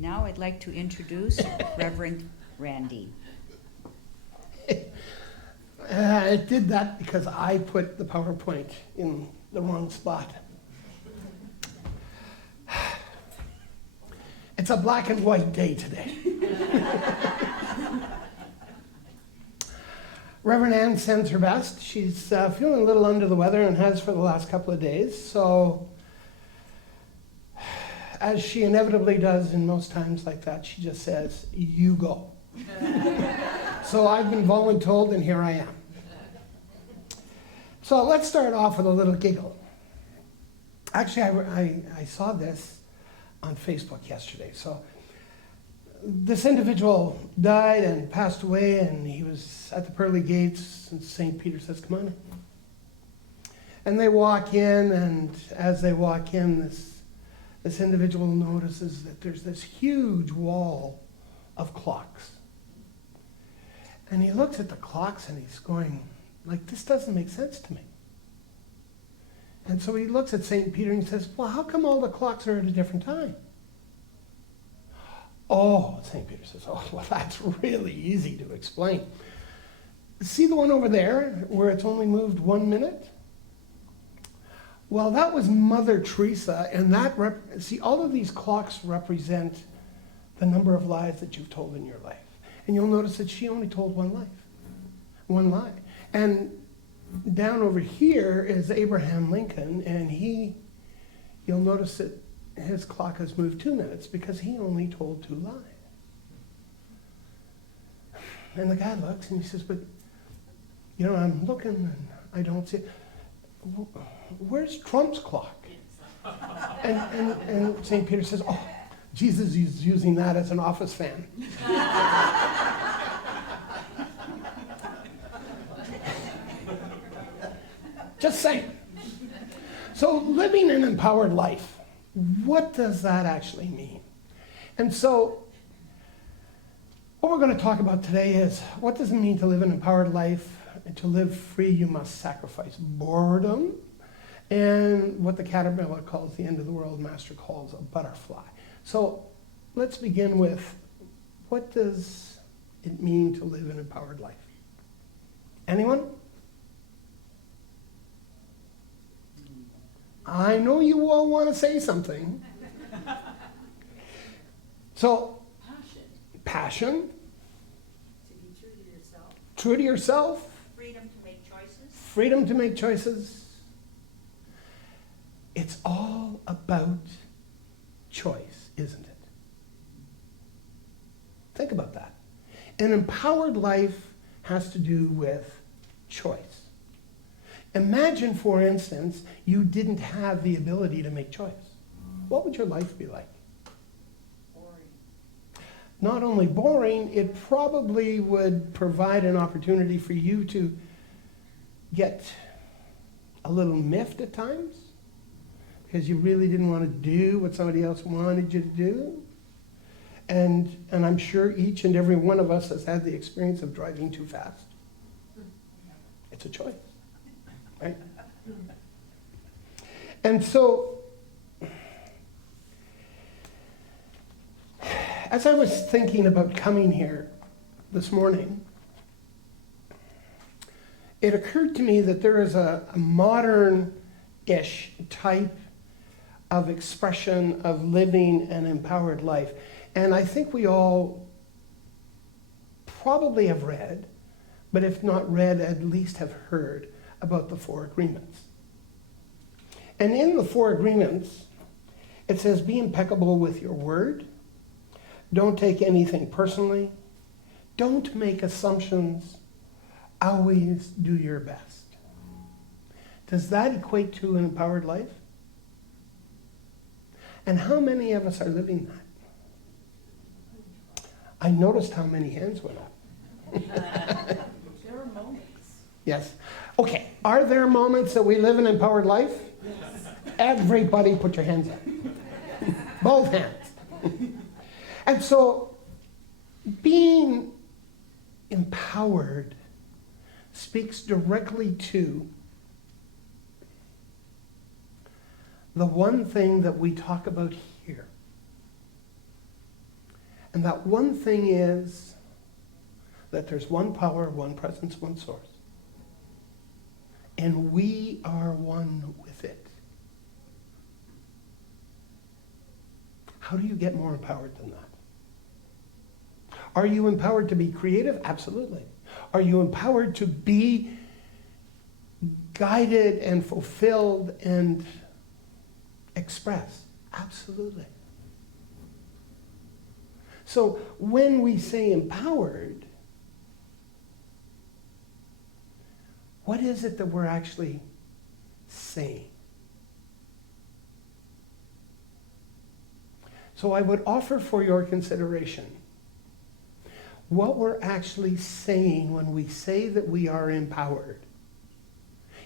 And now I'd like to introduce Reverend Randy. I did that because I put the PowerPoint in the wrong spot. It's a black and white day today. Reverend Ann sends her best. She's feeling a little under the weather and has for the last couple of days. So, as she inevitably does in most times like that, she just says, "You go." So I've been voluntold, and here I am. So let's start off with a little giggle. Actually, I saw this on Facebook yesterday. So this individual died and passed away, and he was at the pearly gates, and St. Peter says, "Come on in." And they walk in, and as they walk in, this individual notices that there's this huge wall of clocks. And he looks at the clocks and he's going, like, this doesn't make sense to me. And so he looks at St. Peter and he says, "Well, how come all the clocks are at a different time?" Oh, St. Peter says, "Oh, well, that's really easy to explain. See the one over there where it's only moved 1 minute? Well, that was Mother Teresa, and see, all of these clocks represent the number of lies that you've told in your life. And you'll notice that she only told one lie. And down over here is Abraham Lincoln, and you'll notice that his clock has moved 2 minutes because he only told 2 lies. And the guy looks and he says, "But, I'm looking and I don't see it. Where's Trump's clock?" And St. Peter says, "Oh, Jesus is using that as an office fan." Just saying. So living an empowered life, what does that actually mean? And so what we're going to talk about today is, what does it mean to live an empowered life? And to live free, you must sacrifice boredom, and what the caterpillar calls the end of the world, Master calls a butterfly. So let's begin with, what does it mean to live an empowered life? Anyone? I know you all want to say something. So, passion. To be true to yourself. True to yourself. Freedom to make choices. Freedom to make choices. It's all about choice, isn't it? Think about that. An empowered life has to do with choice. Imagine, for instance, you didn't have the ability to make choice. What would your life be like? Boring. Not only boring, it probably would provide an opportunity for you to get a little miffed at times because you really didn't want to do what somebody else wanted you to do. And I'm sure each and every one of us has had the experience of driving too fast. It's a choice, right? And so, as I was thinking about coming here this morning, it occurred to me that there is a modern-ish type of expression of living an empowered life. And I think we all probably have read, but if not read, at least have heard about the 4 agreements. And in the 4 agreements, it says, be impeccable with your word. Don't take anything personally. Don't make assumptions. Always do your best. Does that equate to an empowered life? And how many of us are living that? I noticed how many hands went up. There are moments. Yes. Okay, are there moments that we live an empowered life? Yes. Everybody put your hands up. Both hands. And so, being empowered speaks directly to the one thing that we talk about here. And that one thing is that there's one power, one presence, one source. And we are one with it. How do you get more empowered than that? Are you empowered to be creative? Absolutely. Are you empowered to be guided and fulfilled and expressed? Absolutely. So when we say empowered, what is it that we're actually saying? So I would offer for your consideration what we're actually saying when we say that we are empowered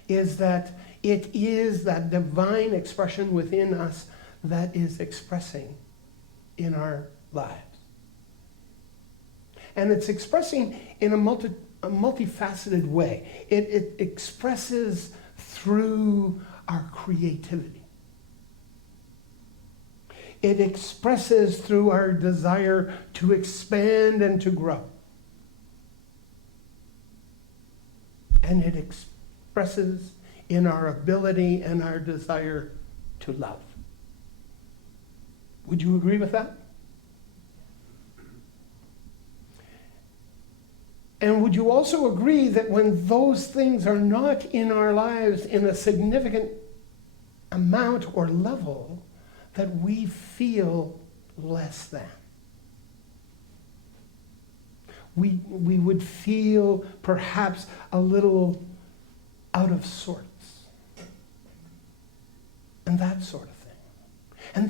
is that it is that divine expression within us that is expressing in our lives. And it's expressing in a multifaceted way. It expresses through our creativity. It expresses through our desire to expand and to grow. And it expresses in our ability and our desire to love. Would you agree with that? And would you also agree that when those things are not in our lives in a significant amount or level, that we feel less than? We would feel perhaps a little out of sorts. And that sort of thing. And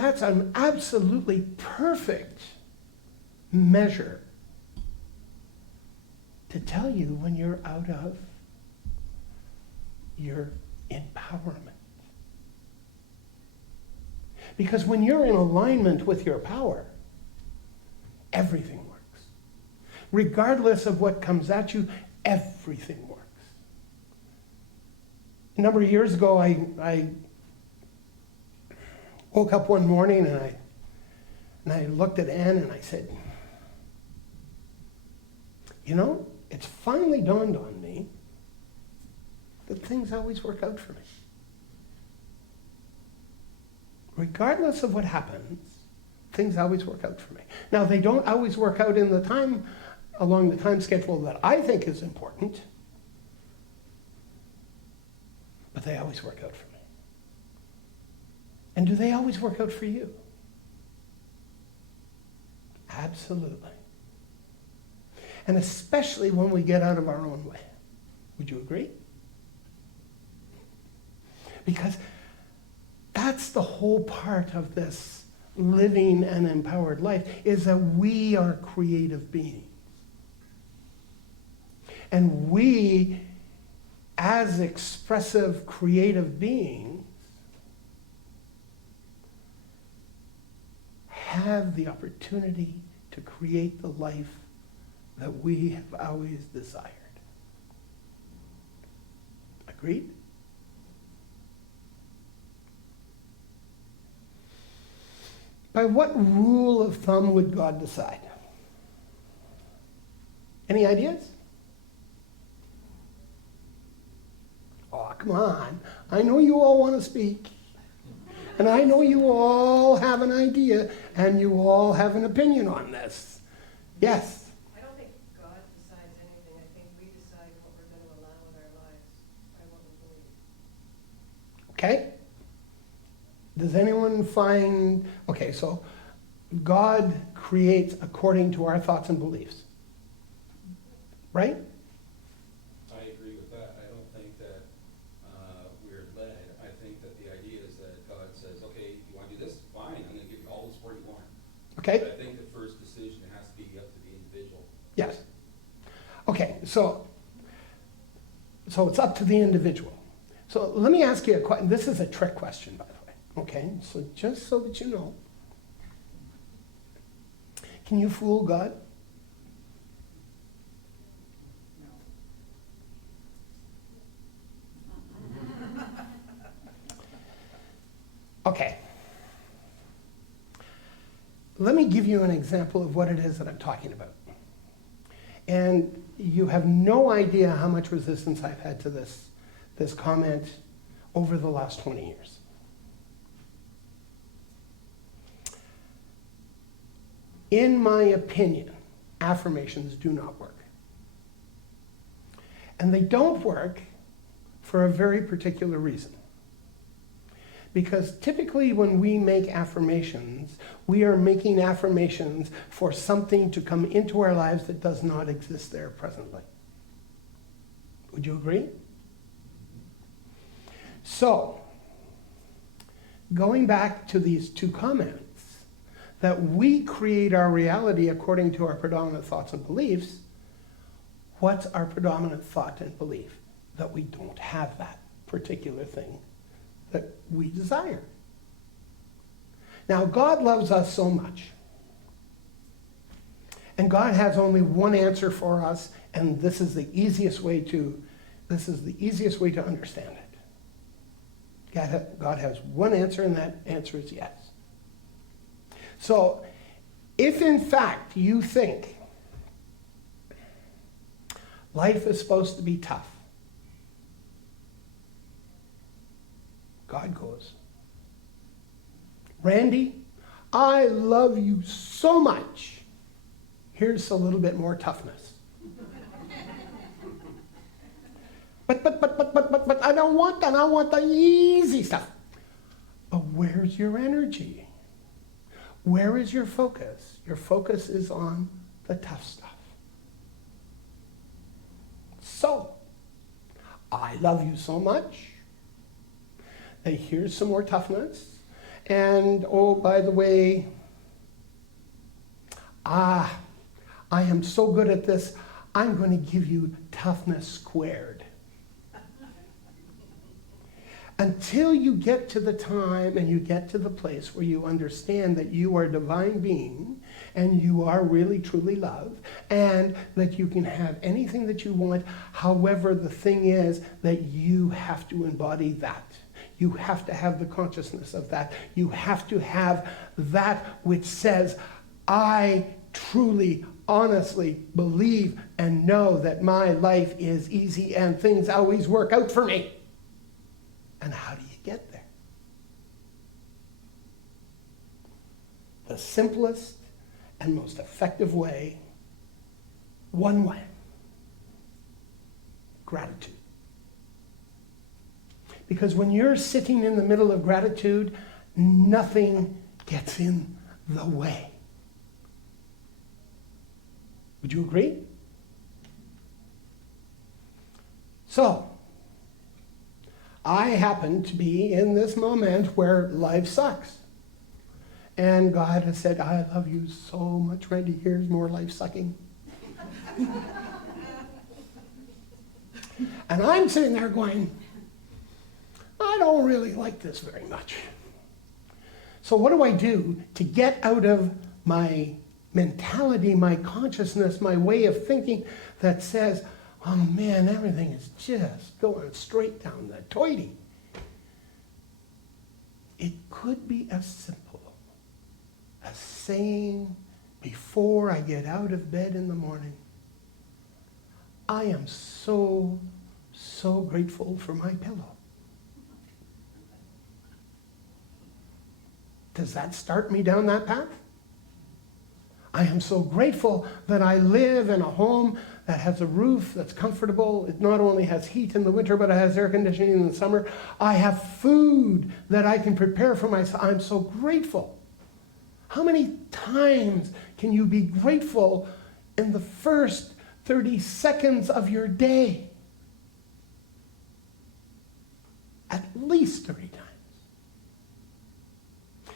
that's an absolutely perfect measure to tell you when you're out of your empowerment. Because when you're in alignment with your power, everything works. Regardless of what comes at you, everything works. A number of years ago, I woke up one morning and I looked at Anne and I said, you know, it's finally dawned on me that things always work out for me. Regardless of what happens, things always work out for me. Now, they don't always work out in the time, along the time schedule that I think is important, but they always work out for me. And do they always work out for you? Absolutely. And especially when we get out of our own way. Would you agree? Because that's the whole part of this living an empowered life, is that we are creative beings. And we, as expressive, creative beings, have the opportunity to create the life that we have always desired. Agreed? By what rule of thumb would God decide? Any ideas? Oh, come on. I know you all want to speak. And I know you all have an idea, and you all have an opinion on this. Yes? I don't think God decides anything. I think we decide what we're going to allow in our lives by what we believe. Okay. Does anyone find... Okay, so God creates according to our thoughts and beliefs. Right? I agree with that. I don't think that we're led. I think that the idea is that God says, okay, you want to do this? Fine, I'm going to give you all the support you want. Okay. But I think the first decision has to be up to the individual. Yes. Okay, so it's up to the individual. So let me ask you a question. This is a trick question, by the way. Okay, so just so that you know. Can you fool God? Okay. Let me give you an example of what it is that I'm talking about. And you have no idea how much resistance I've had to this comment over the last 20 years. In my opinion, affirmations do not work. And they don't work for a very particular reason. Because typically when we make affirmations, we are making affirmations for something to come into our lives that does not exist there presently. Would you agree? So, going back to these two comments, that we create our reality according to our predominant thoughts and beliefs, what's our predominant thought and belief? That we don't have that particular thing that we desire. Now, God loves us so much. And God has only one answer for us, and this is the easiest way to understand it. God has one answer, and that answer is yes. So, if in fact you think life is supposed to be tough, God goes, Randy, I love you so much. Here's a little bit more toughness. But I don't want that. I want the easy stuff. But where's your energy? Where is your focus? Your focus is on the tough stuff. So, I love you so much. And here's some more toughness. And, oh, by the way, I am so good at this, I'm going to give you toughness squared. Until you get to the time and you get to the place where you understand that you are a divine being and you are really truly love and that you can have anything that you want. However, the thing is that you have to embody that. You have to have the consciousness of that. You have to have that which says, I truly, honestly believe and know that my life is easy and things always work out for me. And how do you get there? The simplest and most effective way, one way, gratitude. Because when you're sitting in the middle of gratitude, nothing gets in the way. Would you agree? So, I happen to be in this moment where life sucks. And God has said, I love you so much, Randy. Here's more life sucking. And I'm sitting there going, I don't really like this very much. So what do I do to get out of my mentality, my consciousness, my way of thinking that says, oh man, everything is just going straight down the toity? It could be as simple as saying before I get out of bed in the morning, I am so, so grateful for my pillow. Does that start me down that path? I am so grateful that I live in a home that has a roof that's comfortable. It not only has heat in the winter, but it has air conditioning in the summer. I have food that I can prepare for myself. I'm so grateful. How many times can you be grateful in the first 30 seconds of your day? At least 30 times.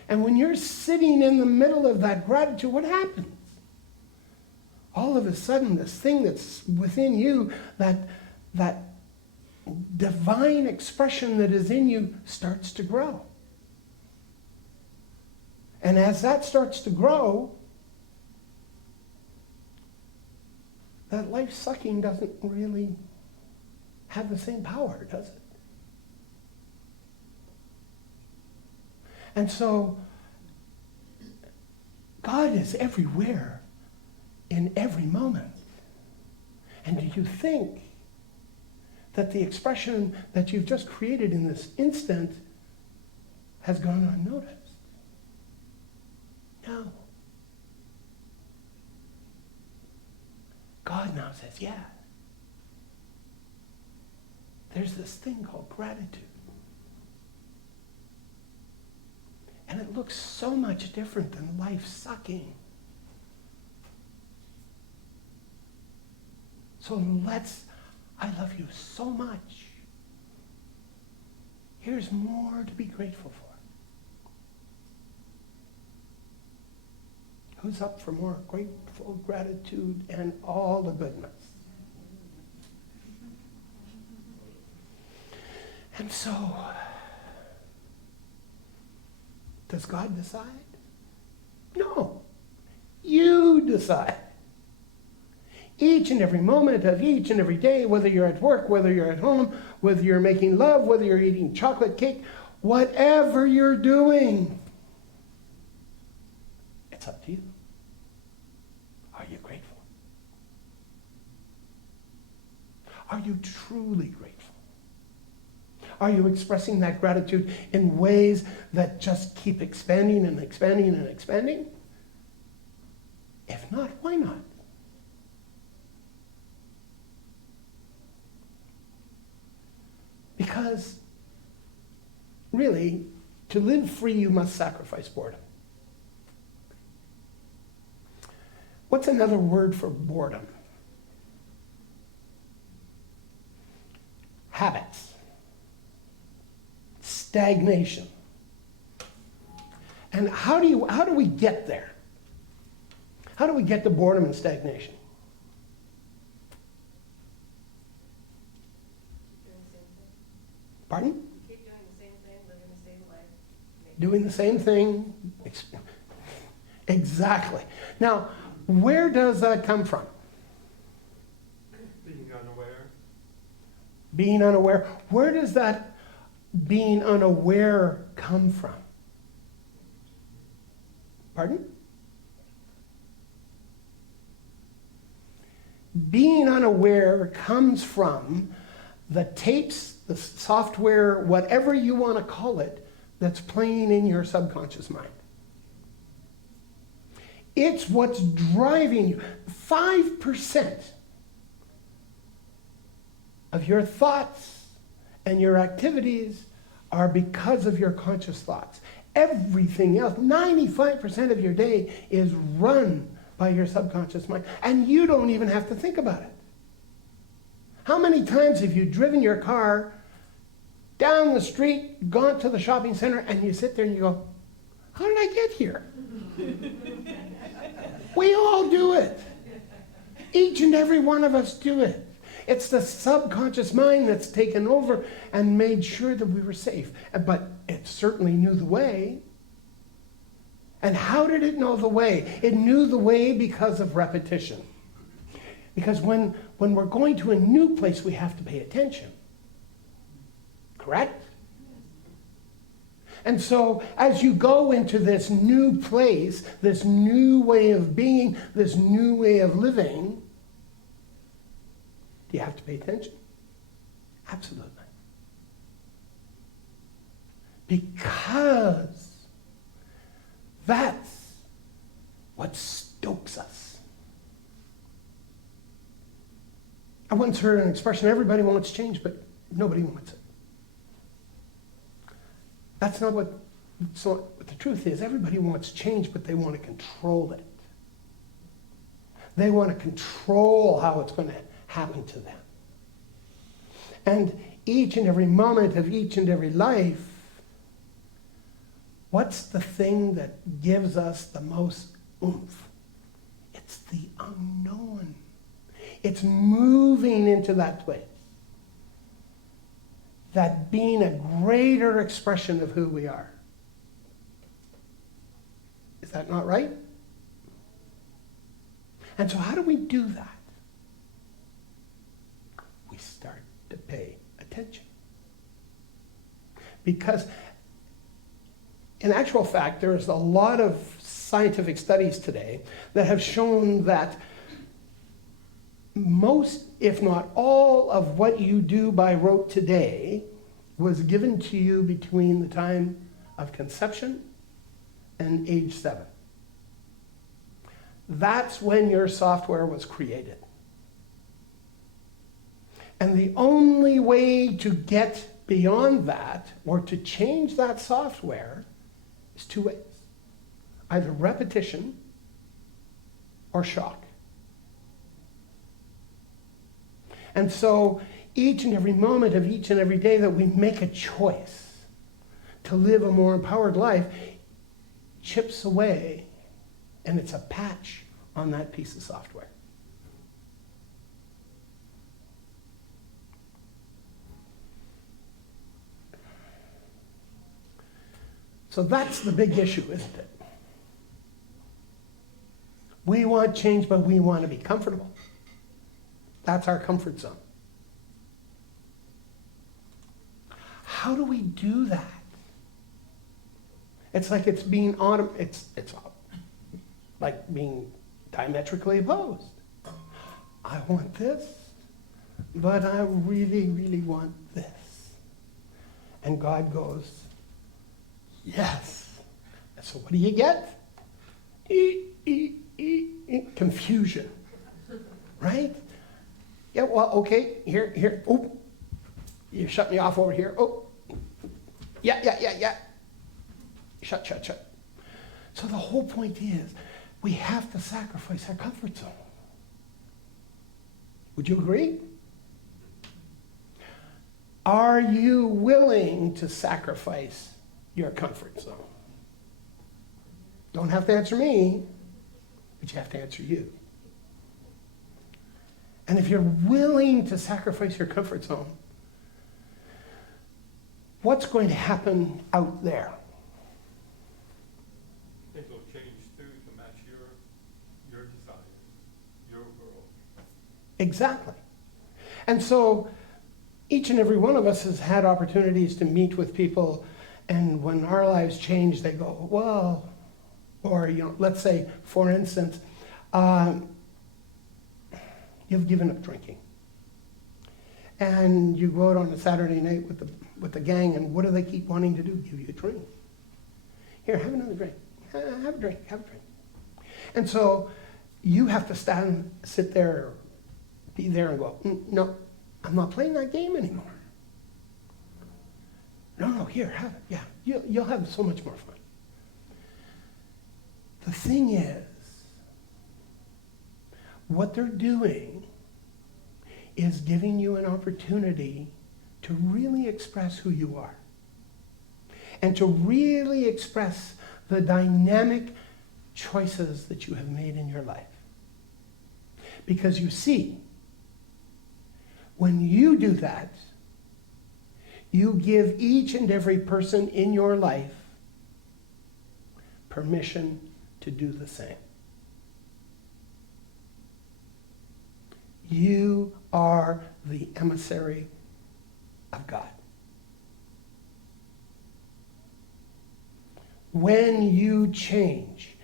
And when you're sitting in the middle of that gratitude, what happens? All of a sudden, this thing that's within you, that divine expression that is in you, starts to grow. And as that starts to grow, that life sucking doesn't really have the same power, does it? And so, God God is everywhere in every moment. And do you think that the expression that you've just created in this instant has gone unnoticed? No. God now says, yeah. There's this thing called gratitude. And it looks so much different than life sucking. So I love you so much. Here's more to be grateful for. Who's up for more grateful gratitude and all the goodness? And so, does God decide? No. You decide. Each and every moment of each and every day, whether you're at work, whether you're at home, whether you're making love, whether you're eating chocolate cake, whatever you're doing, it's up to you. Are you grateful? Are you truly grateful? Are you expressing that gratitude in ways that just keep expanding and expanding and expanding? If not, why not? Because, really, to live free, you must sacrifice boredom. What's another word for boredom? Habits. Stagnation. And how do we get there? How do we get to boredom and stagnation? Pardon? Keep doing the same thing, living the same life. Doing the same thing. Exactly. Now, where does that come from? Being unaware. Being unaware. Where does that being unaware come from? Pardon? Being unaware comes from the tapes, the software, whatever you want to call it, that's playing in your subconscious mind. It's what's driving you. 5% of your thoughts and your activities are because of your conscious thoughts. Everything else, 95% of your day is run by your subconscious mind. And you don't even have to think about it. How many times have you driven your car down the street, gone to the shopping center, and you sit there and you go, how did I get here? We all do it. Each and every one of us do it. It's the subconscious mind that's taken over and made sure that we were safe. But it certainly knew the way. And how did it know the way? It knew the way because of repetition. Because when we're going to a new place, we have to pay attention. Correct? And so as you go into this new place, this new way of being, this new way of living, do you have to pay attention? Absolutely. Because that's what stokes us. I once heard an expression, everybody wants change, but nobody wants it. That's not what the truth is. Everybody wants change, but they want to control it. They want to control how it's going to happen to them. And each and every moment of each and every life, what's the thing that gives us the most oomph? It's the unknown. It's moving into that place. That being a greater expression of who we are. Is that not right? And so how do we do that? We start to pay attention. Because in actual fact, there's a lot of scientific studies today that have shown that most, if not all, of what you do by rote today was given to you between the time of conception and age 7. That's when your software was created. And the only way to get beyond that or to change that software is 2 ways. Either repetition or shock. And so each and every moment of each and every day that we make a choice to live a more empowered life chips away, and it's a patch on that piece of software. So that's the big issue, isn't it? We want change, but we want to be comfortable. That's our comfort zone. How do we do that? It's like it's being it's like being diametrically opposed. I want this, but I really, really want this. And God goes, yes. And so what do you get? Confusion. Right? Yeah, well, okay, here, oh, you shut me off over here. Oh, yeah. Shut. So the whole point is, we have to sacrifice our comfort zone. Would you agree? Are you willing to sacrifice your comfort zone? Don't have to answer me, but you have to answer you. And if you're willing to sacrifice your comfort zone, what's going to happen out there? Things will change too to match your desires, your world. Exactly. And so each and every one of us has had opportunities to meet with people, and when our lives change, they go, well, or, let's say, for instance, you've given up drinking. And you go out on a Saturday night with the gang, and what do they keep wanting to do? Give you a drink. Here, have another drink. Have a drink. And so you have to sit there, be there and go, no, I'm not playing that game anymore. No, here, have it. Yeah, you'll have so much more fun. The thing is, what they're doing is giving you an opportunity to really express who you are and to really express the dynamic choices that you have made in your life. Because you see, when you do that, you give each and every person in your life permission to do the same. You are the emissary of God. When you change,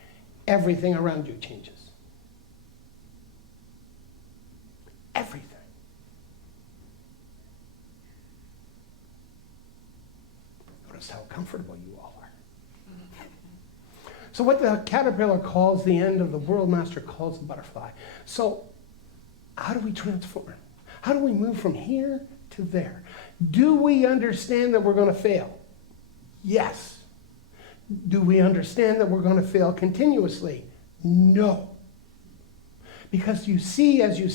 everything around you changes. Everything. Notice how comfortable you all are. So what the caterpillar calls the end of the world master calls the butterfly. So how do we transform? How do we move from here to there? Do we understand that we're going to fail? Yes. Do we understand that we're going to fail continuously? No. Because you see, as you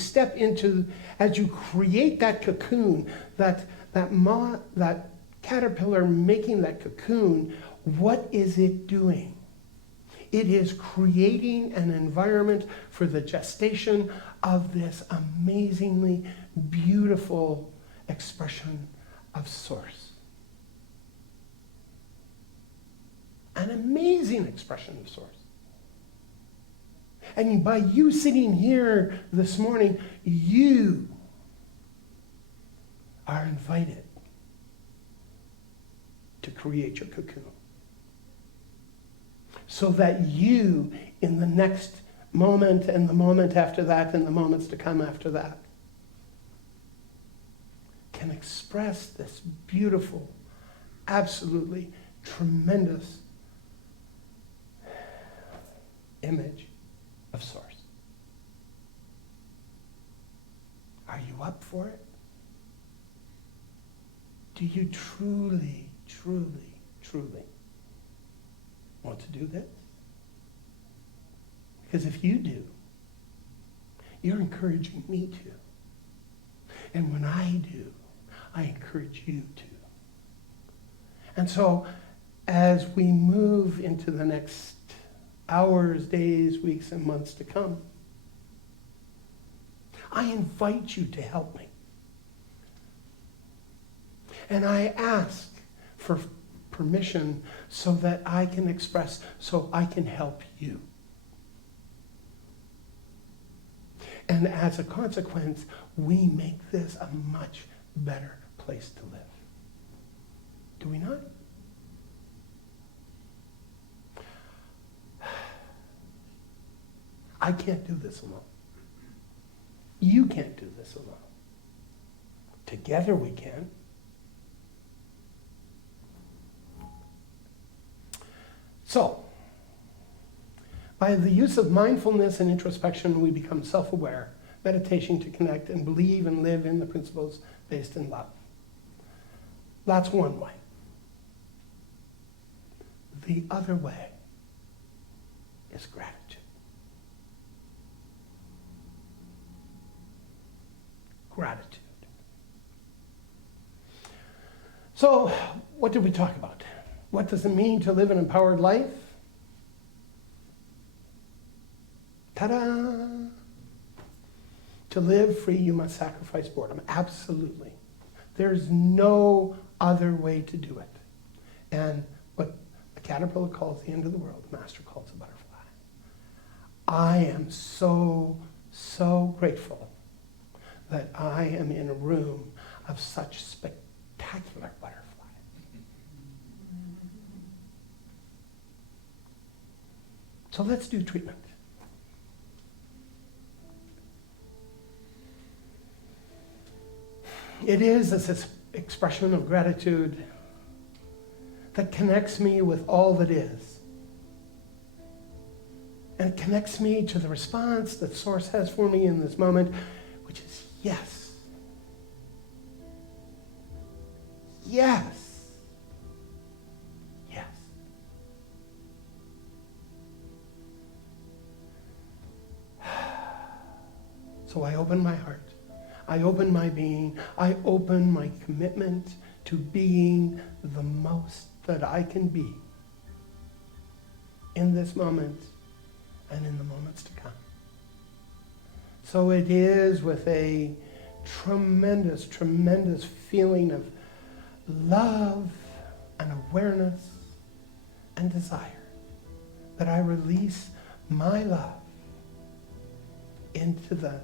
create that cocoon, that caterpillar making that cocoon, what is it doing? It is creating an environment for the gestation of this amazingly beautiful expression of Source. An amazing expression of Source. And by you sitting here this morning, you are invited to create your cocoon. so that you, in the next moment and the moment after that and the moments to come after that, can express this beautiful, absolutely tremendous image of Source. Are you up for it? Do you truly, truly, truly want to do this? Because if you do, you're encouraging me to. And when I do, I encourage you to. And so, as we move into the next hours, days, weeks, and months to come, I invite you to help me. And I ask for permission so that I can express, so I can help you. And as a consequence, we make this a much better place to live. Do we not? I can't do this alone. You can't do this alone. Together we can. So, by the use of mindfulness and introspection, we become self-aware, meditation to connect and believe and live in the principles based in love. That's one way. The other way is gratitude. Gratitude. So, what did we talk about? What does it mean to live an empowered life? Ta-da! To live free, you must sacrifice boredom. Absolutely. There's no other way to do it. And what a caterpillar calls the end of the world, the master calls a butterfly. I am so, so grateful that I am in a room of such spectacular butterflies. So let's do treatment. It is this expression of gratitude that connects me with all that is. And it connects me to the response that Source has for me in this moment, which is yes. Yes. Yes. So I open my heart. I open my being. I open my commitment to being the most that I can be in this moment and in the moments to come. So it is with a tremendous, tremendous feeling of love and awareness and desire that I release my love into the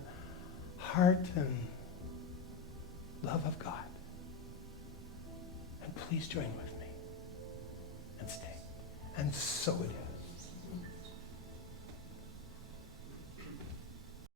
heart and love of God. And please join with me and stay. And so it is.